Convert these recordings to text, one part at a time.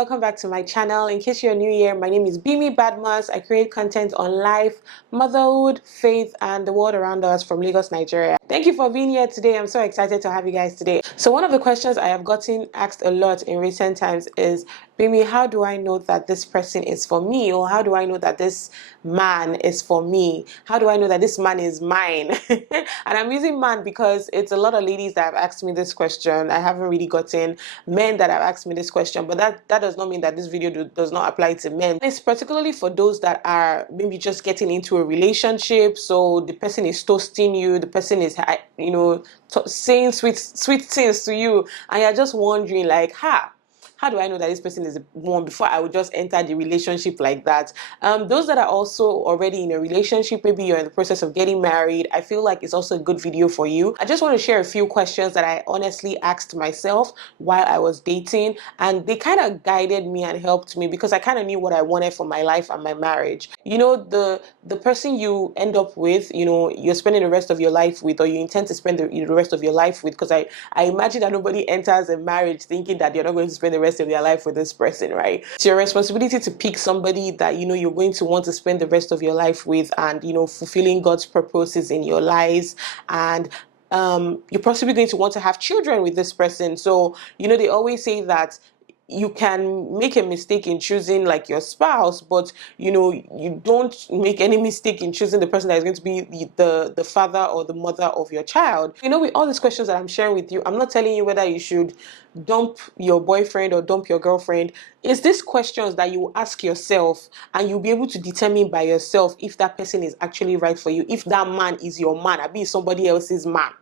welcome back to my channel. In case you're new here, my name is Bemi Badmus. I create content on life, motherhood, faith, and the world around us from Lagos, Nigeria. Thank you for being here today. I'm so excited to have you guys today. So one of the questions I have gotten asked a lot in recent times is, Bemi, how do I know that this person is for me? Or how do I know that this man is for me? How do I know that this man is mine? And I'm using man because it's a lot of ladies that have asked me this question. I haven't really gotten men that have asked me this question, but that does not mean that this video does not apply to men. It's particularly for those that are maybe just getting into a relationship. So the person is toasting you, the person is, saying sweet things to you, and you're just wondering like, how do I know that this person is the one before I would just enter the relationship like that? Those that are also already in a relationship, maybe you're in the process of getting married, I feel like it's also a good video for you. I just want to share a few questions that I honestly asked myself while I was dating, and they kind of guided me and helped me because I kind of knew what I wanted for my life and my marriage. You know, the person you end up with, you're spending the rest of your life with, or you intend to spend the rest of your life with, because I imagine that nobody enters a marriage thinking that you're not going to spend the rest of their life with this person, right? It's your responsibility to pick somebody that you're going to want to spend the rest of your life with, and fulfilling God's purposes in your lives, and you're possibly going to want to have children with this person. So they always say that you can make a mistake in choosing like your spouse, but you don't make any mistake in choosing the person that is going to be the father or the mother of your child. With all these questions that I'm sharing with you, I'm not telling you whether you should dump your boyfriend or dump your girlfriend. It's these questions that you ask yourself, and you'll be able to determine by yourself if that person is actually right for you, if that man is your man, or be somebody else's man.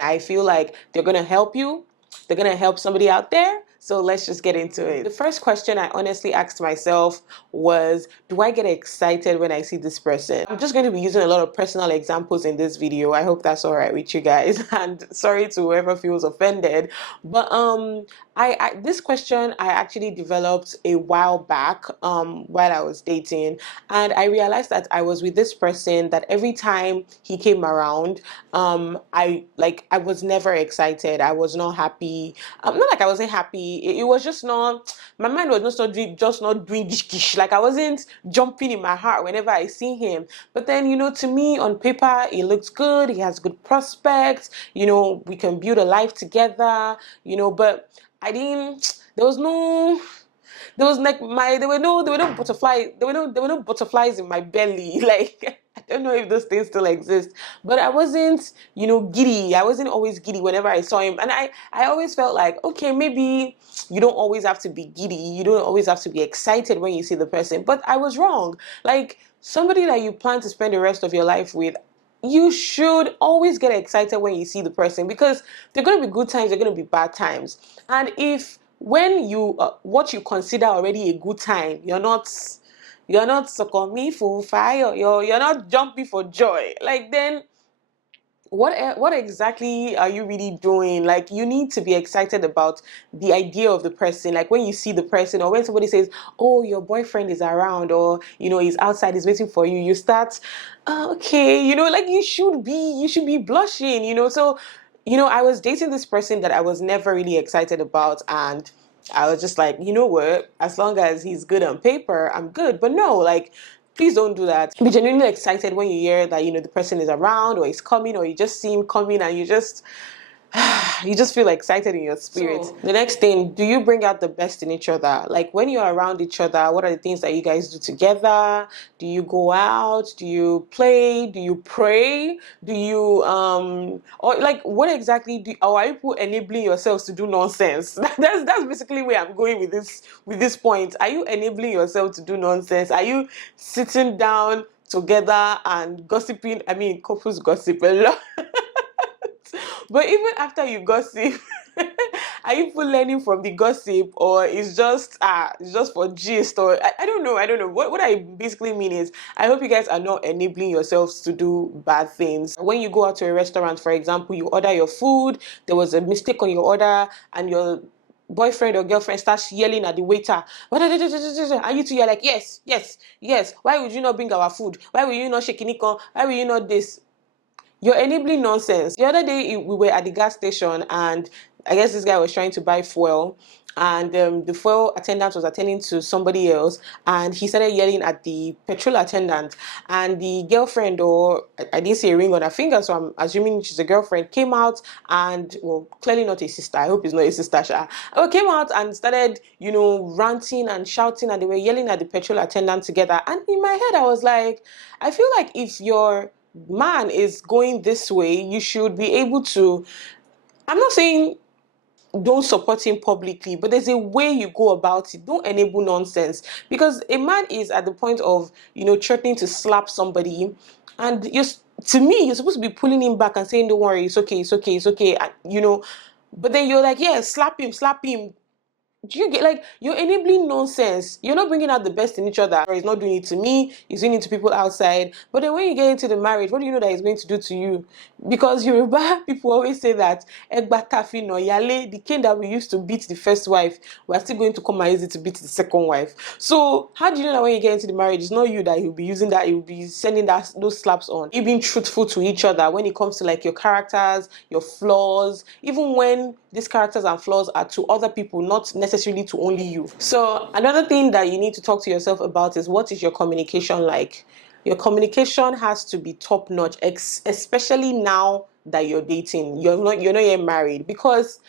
I feel like they're gonna help you. They're gonna help somebody out there. So let's just get into it. The first question I honestly asked myself was, do I get excited when I see this person? I'm just going to be using a lot of personal examples in this video. I hope that's all right with you guys. And sorry to whoever feels offended. But this question I actually developed a while back while I was dating. And I realized that I was with this person that every time he came around, I was never excited. I was not happy. Not like I wasn't happy. It was just not, my mind was just not doing gish. Like I wasn't jumping in my heart whenever I see him. But then, to me on paper, he looks good. He has good prospects. We can build a life together, but there was no butterflies in my belly. Like, I don't know if those things still exist, but I wasn't, giddy. I wasn't always giddy whenever I saw him. And I always felt like, okay, maybe you don't always have to be giddy. You don't always have to be excited when you see the person. But I was wrong. Like, somebody that you plan to spend the rest of your life with, you should always get excited when you see the person, because they're going to be good times, they're going to be bad times. And if when you what you consider already a good time, you're not succumbing for fire, you're not jumping for joy, like, then what exactly are you really doing? Like, you need to be excited about the idea of the person. Like, when you see the person, or when somebody says, oh, your boyfriend is around, or he's outside, he's waiting for you, you start, okay, like you should be blushing. So I was dating this person that I was never really excited about, and I was just like, you know what, as long as he's good on paper, I'm good. But no, like, please don't do that. Be genuinely excited when you hear that the person is around, or he's coming, or you just see him coming, and you just feel excited in your spirit. So, the next thing, do you bring out the best in each other? Like, when you're around each other, what are the things that you guys do together? Do you go out? Do you play? Do you pray? Do you or like, what exactly or are you enabling yourselves to do nonsense? That's basically where I'm going with this point. Are you enabling yourself to do nonsense? Are you sitting down together and gossiping? I mean, couples gossip a lot. But even after you gossip, are you learning from the gossip, or it's just for gist? Or I don't know. What I basically mean is, I hope you guys are not enabling yourselves to do bad things. When you go out to a restaurant, for example, you order your food, there was a mistake on your order, and your boyfriend or girlfriend starts yelling at the waiter, and you two, you're like, yes, yes, yes. Why would you not bring our food? Why will you not shake Nikon? Why will you not this? You're enabling nonsense. The other day we were at the gas station, and I guess this guy was trying to buy fuel, and the fuel attendant was attending to somebody else, and he started yelling at the petrol attendant, and the girlfriend, or I didn't see a ring on her finger, so I'm assuming she's a girlfriend, came out and, well, clearly not a sister, I hope it's not a sister, came out and started, ranting and shouting, and they were yelling at the petrol attendant together. And in my head I was like, I feel like if your man is going this way, you should be able to, I'm not saying don't support him publicly, but there's a way you go about it. Don't enable nonsense, because a man is at the point of, threatening to slap somebody, and to me, you're supposed to be pulling him back and saying, don't worry, it's okay, it's okay, it's okay, and, but then you're like, yeah, slap him, slap him. Do you get, like, you're enabling nonsense? You're not bringing out the best in each other. He's not doing it to me, he's doing it to people outside. But then when you get into the marriage, what do you know that he's going to do to you? Because Yoruba people always say that Egba Tafi no Yale, the cane that we used to beat the first wife, we're still going to come and use it to beat the second wife. So how do you know that when you get into the marriage, it's not you that you'll be using, that you'll be sending those slaps on? You being truthful to each other when it comes to, like, your characters, your flaws, even when these characters and flaws are to other people, not necessarily to only you. So another thing that you need to talk to yourself about is, what is your communication like? Your communication has to be top notch, especially now that you're dating. You're not yet married, because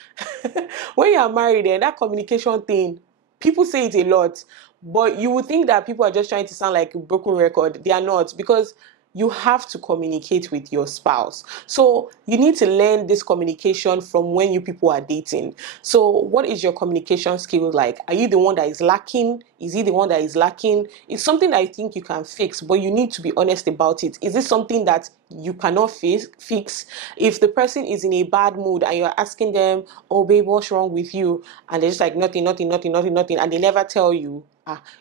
when you're married, and that communication thing, people say it a lot, but you would think that people are just trying to sound like a broken record. They are not, because you have to communicate with your spouse. So you need to learn this communication from when you people are dating. So what is your communication skill like? Are you the one that is lacking? Is he the one that is lacking? It's something that I think you can fix, but you need to be honest about it. Is this something that you cannot fix? If the person is in a bad mood and you're asking them, oh babe, what's wrong with you? And they're just like, nothing, nothing, nothing, nothing, nothing, and they never tell you,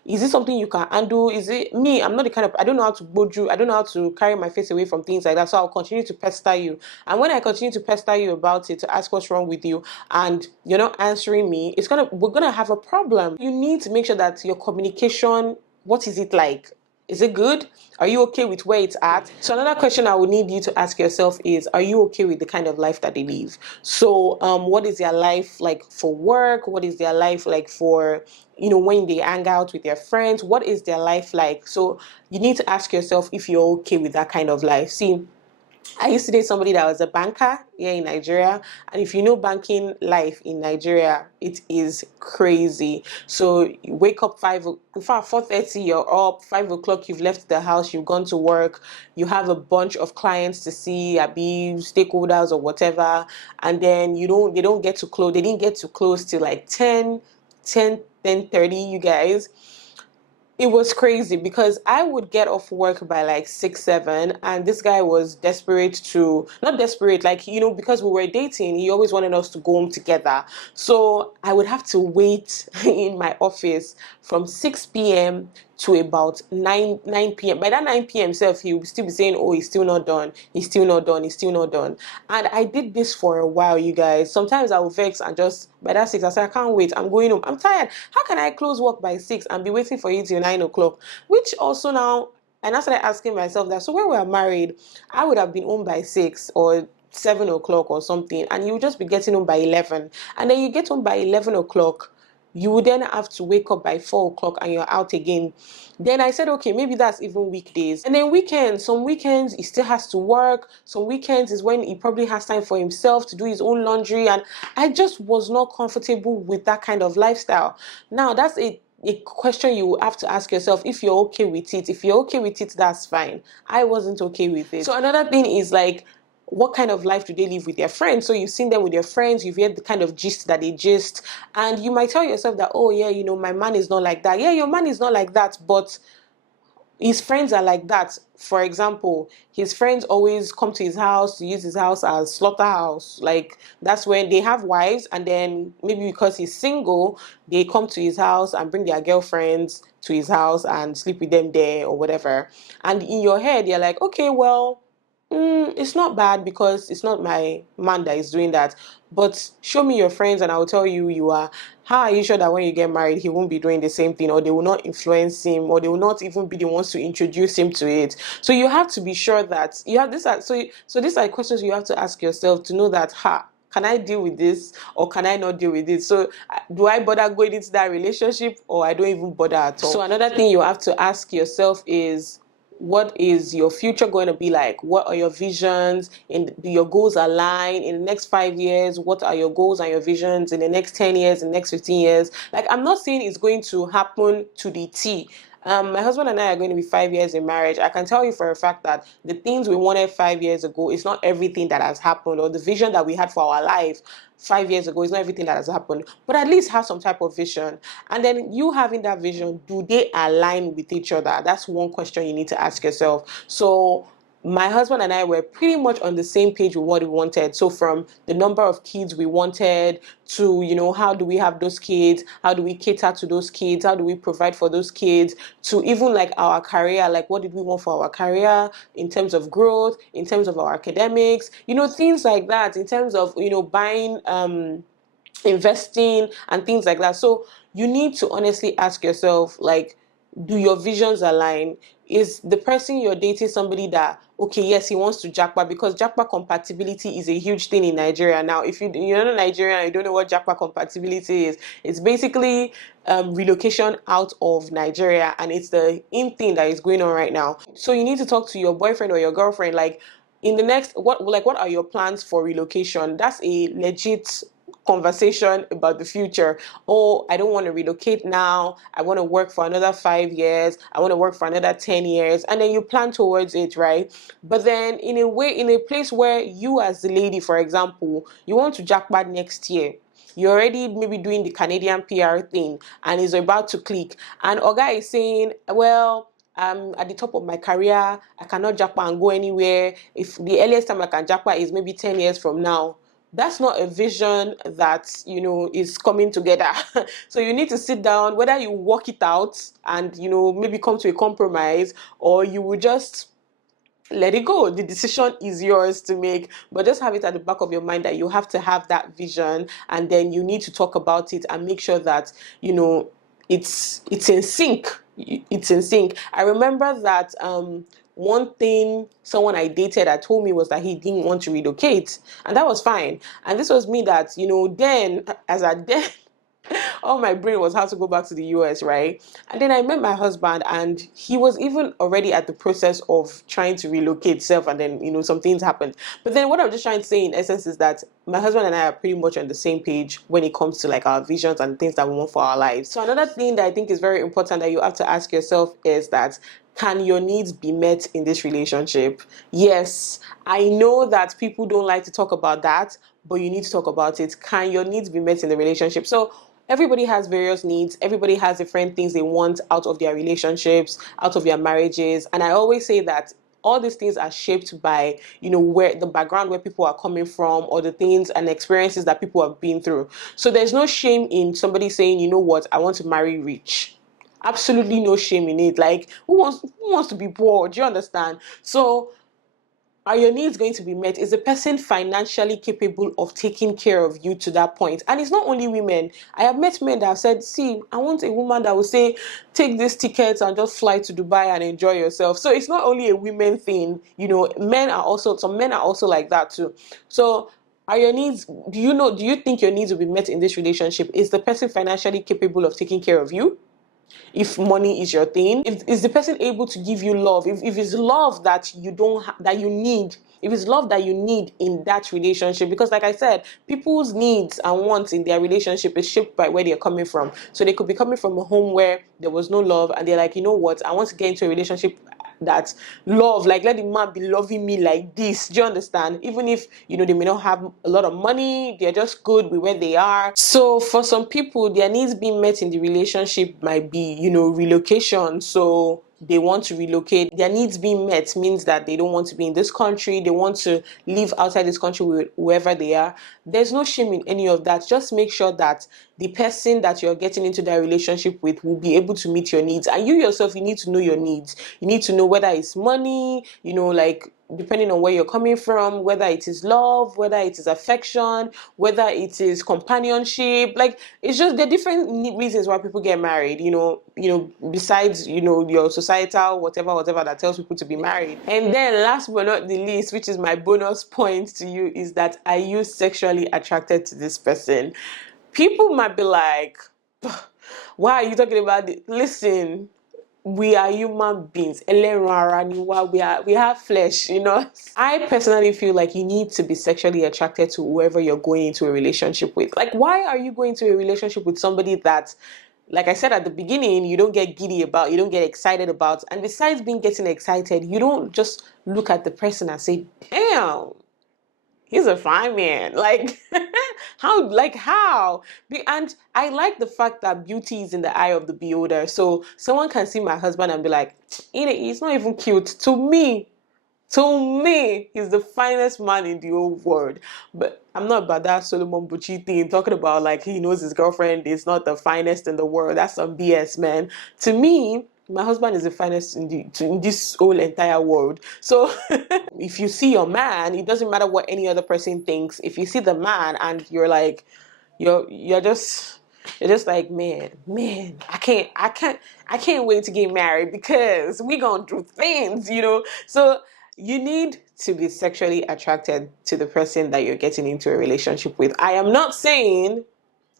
is this something you can handle? Is it me? I'm not the kind of, I don't know how to go through, I don't know how to carry my face away from things like that. So I'll continue to pester you. And when I continue to pester you about it, to ask what's wrong with you, and you're not answering me, we're gonna have a problem. You need to make sure that your communication, what is it like? Is it good? Are you okay with where it's at? So another question I would need you to ask yourself is, are you okay with the kind of life that they live? So what is their life like for work? What is their life like for, when they hang out with their friends? What is their life like? So you need to ask yourself if you're okay with that kind of life. See, I used to date somebody that was a banker here in Nigeria, and if you know banking life in Nigeria, it is crazy. So you wake up 4:30, you're up, 5 o'clock, you've left the house, you've gone to work, you have a bunch of clients to see, be stakeholders or whatever, and then they didn't get to close till like 10:30, you guys. It was crazy, because I would get off work by like 6, 7, and this guy was not desperate, like, because we were dating, he always wanted us to go home together. So I would have to wait in my office from 6 p.m. to about 9 p.m. By that 9 p.m. self, he would still be saying, oh, he's still not done, he's still not done, he's still not done. And I did this for a while, you guys. Sometimes I would vex and just, by that 6, I said, I can't wait, I'm going home, I'm tired. How can I close work by 6 and be waiting for you till 9 o'clock? Which also now, and I started asking myself that, so when we were married, I would have been home by 6 or 7 o'clock or something, and you would just be getting home by 11. And then you get home by 11 o'clock, you would then have to wake up by 4 o'clock and you're out again. Then I said, okay, maybe that's even weekdays. And then weekends, some weekends he still has to work. Some weekends is when he probably has time for himself to do his own laundry. And I just was not comfortable with that kind of lifestyle. Now, that's a question you have to ask yourself if you're okay with it. If you're okay with it, that's fine. I wasn't okay with it. So another thing is, like, what kind of life do they live with their friends? So you've seen them with their friends, you've heard the kind of gist that they gist, and you might tell yourself that, oh yeah, my man is not like that. Yeah, your man is not like that, but his friends are like that. For example, his friends always come to his house to use his house as slaughterhouse. Like, that's when they have wives, and then maybe because he's single, they come to his house and bring their girlfriends to his house and sleep with them there or whatever. And in your head, you're like, okay, well, it's not bad because it's not my man that is doing that. But show me your friends and I'll tell you you are. How are you sure that when you get married, he won't be doing the same thing, or they will not influence him, or they will not even be the ones to introduce him to it? So you have to be sure that you have this. So these are questions you have to ask yourself to know that, can I deal with this or can I not deal with it? So do I bother going into that relationship or I don't even bother at all? So another thing you have to ask yourself is, what is your future going to be like? What are your visions? Do your goals align in the next 5 years? What are your goals and your visions in the next 10 years, in the next 15 years? Like, I'm not saying it's going to happen to the T. My husband and I are going to be 5 years in marriage. I can tell you for a fact that the things we wanted 5 years ago is not everything that has happened, or the vision that we had for our life 5 years ago is not everything that has happened, but at least have some type of vision. And then you having that vision, do they align with each other? That's one question you need to ask yourself. So my husband and I were pretty much on the same page with what we wanted. So from the number of kids we wanted to, how do we have those kids? How do we cater to those kids? How do we provide for those kids? To even like our career, like what did we want for our career in terms of growth, in terms of our academics, things like that, in terms of, buying, investing and things like that. So you need to honestly ask yourself, like, do your visions align? Is the person you're dating somebody that, okay, yes, he wants to japa, because japa compatibility is a huge thing in Nigeria. Now, if you're not Nigerian and you don't know what japa compatibility is, it's basically relocation out of Nigeria, and it's the in thing that is going on right now. So you need to talk to your boyfriend or your girlfriend, like, in the next, what are your plans for relocation? That's a legit conversation about the future. Oh, I don't want to relocate now. I want to work for another 5 years. I want to work for another 10 years. And then you plan towards it, right? But then in a place where you as the lady, for example, you want to jackpot next year. You're already maybe doing the Canadian PR thing and it's about to click. And Oga is saying, well, I'm at the top of my career. I cannot jackpot and go anywhere. If the earliest time I can jackpot is maybe 10 years from now, that's not a vision that is coming together. So you need to sit down, whether you work it out and maybe come to a compromise, or you will just let it go. The decision is yours to make, but just have it at the back of your mind that you have to have that vision, and then you need to talk about it and make sure that it's in sync. It's in sync. I remember that one thing someone I dated had told me was that he didn't want to relocate, and that was fine. And this was me that then all my brain was how to go back to the US, right? And then I met my husband, and he was even already at the process of trying to relocate self, and then some things happened. But then what I'm just trying to say in essence is that my husband and I are pretty much on the same page when it comes to like our visions and things that we want for our lives. So another thing that I think is very important that you have to ask yourself is that, can your needs be met in this relationship? Yes, I know that people don't like to talk about that, but you need to talk about it. Can your needs be met in the relationship? So everybody has various needs. Everybody has different things they want out of their relationships, out of their marriages. And I always say that all these things are shaped by, where the background where people are coming from, or the things and experiences that people have been through. So there's no shame in somebody saying, you know what, I want to marry rich. Absolutely no shame in it. Like, who wants to be poor? Do you understand? So are your needs going to be met? Is the person financially capable of taking care of you to that point? And it's not only women. I have met men that have said, see, I want a woman that will say, take these tickets and just fly to Dubai and enjoy yourself. So it's not only a women thing. Some men are also like that too. So are your needs, do you think your needs will be met in this relationship? Is the person financially capable of taking care of you? If money is your thing, if is the person able to give you love, if it's love that you don't that you need, if it's love that you need in that relationship, because like I said, people's needs and wants in their relationship is shaped by where they're coming from. So they could be coming from a home where there was no love, and they're like, you know what, I want to get into a relationship that love, like, let the man be loving me like this. Do you understand? Even if they may not have a lot of money, they're just good with where they are. So for some people, their needs being met in the relationship might be relocation. So they want to relocate. Their needs being met means that they don't want to be in this country. They want to live outside this country with whoever they are. There's no shame in any of that. Just make sure that the person that you're getting into that relationship with will be able to meet your needs. And you yourself, you need to know your needs. You need to know whether it's money, like depending on where you're coming from, whether it is love, whether it is affection, whether it is companionship. Like, it's just the different reasons why people get married, besides, your societal whatever that tells people to be married. And then last but not the least, which is my bonus point to you, is that, are you sexually attracted to this person? People might be like, why are you talking about it? Listen, we are human beings. We have flesh, I personally feel like you need to be sexually attracted to whoever you're going into a relationship with. Like, why are you going to a relationship with somebody that, like I said at the beginning, you don't get giddy about, you don't get excited about? And besides getting excited, you don't just look at the person and say, damn, he's a fine man. Like, how? And I like the fact that beauty is in the eye of the beholder. So someone can see my husband and be like, he's not even cute. To me, he's the finest man in the whole world. But I'm not about that Solomon Bucci thing, talking about like he knows his girlfriend is not the finest in the world. That's some BS, man. To me, my husband is the finest in this whole entire world. So if you see your man, it doesn't matter what any other person thinks. If you see the man and you're like, you're just like, man, I can't wait to get married because we gonna do things, So you need to be sexually attracted to the person that you're getting into a relationship with. I am not saying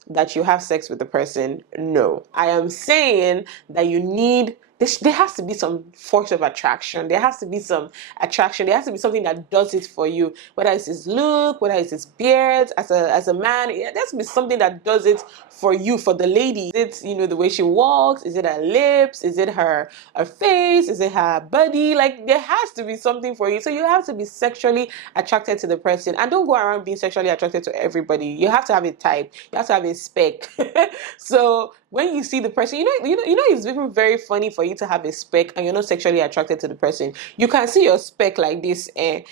that you have sex with the person. No, I am saying that you need, there has to be some force of attraction. There has to be some attraction. There has to be something that does it for you. Whether it's his look, whether it's his beard, as a man, there has to be something that does it for you, for the lady. Is it, the way she walks? Is it her lips? Is it her face? Is it her body? Like, there has to be something for you. So you have to be sexually attracted to the person. And don't go around being sexually attracted to everybody. You have to have a type. You have to have a spec. So when you see the person, it's even very funny for you to have a spec and you're not sexually attracted to the person. You can see your spec like this, and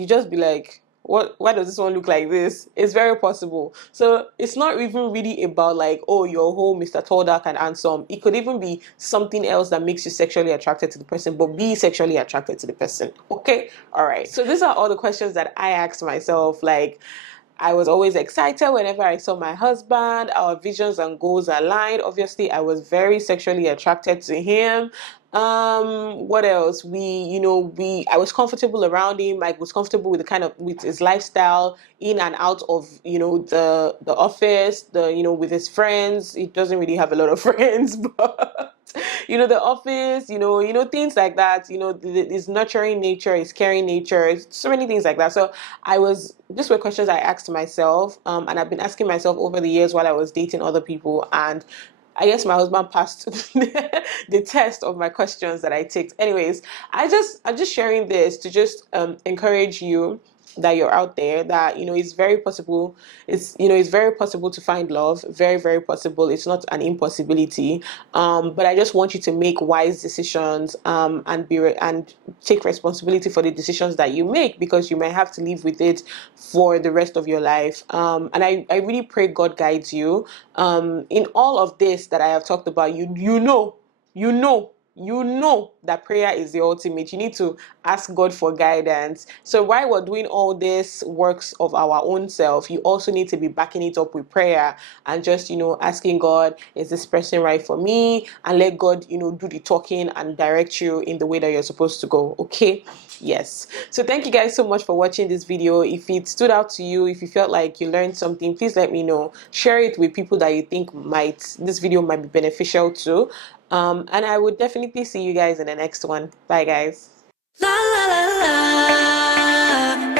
you just be like, why does this one look like this? It's very possible. So it's not even really about like, oh, you're whole Mr. Tall, Dark, and Handsome. It could even be something else that makes you sexually attracted to the person, but be sexually attracted to the person. Okay? All right. So these are all the questions that I asked myself. Like, I was always excited whenever I saw my husband. Our visions and goals aligned. Obviously, I was very sexually attracted to him. What else? I was comfortable around him. I was comfortable with his lifestyle, in and out of, the office, with his friends. He doesn't really have a lot of friends, but the office, things like that, his nurturing nature, his caring nature, so many things like that. So these were questions I asked myself, and I've been asking myself over the years while I was dating other people, and I guess my husband passed the test of my questions that I ticked. Anyways, I'm just sharing this to just encourage you that you're out there, that it's very possible. It's very possible to find love. Very, very possible. It's not an impossibility. But I just want you to make wise decisions, and take responsibility for the decisions that you make, because you might have to live with it for the rest of your life. And I really pray God guides you. In all of this that I have talked about, you know that prayer is the ultimate. You need to ask God for guidance. So while we're doing all this works of our own self, you also need to be backing it up with prayer, and just, asking God, is this person right for me? And let God, do the talking and direct you in the way that you're supposed to go. Okay? Yes. So thank you guys so much for watching this video. If it stood out to you, if you felt like you learned something, please let me know. Share it with people that you think this video might be beneficial to. And I would definitely see you guys in the next one. Bye, guys. La la la la.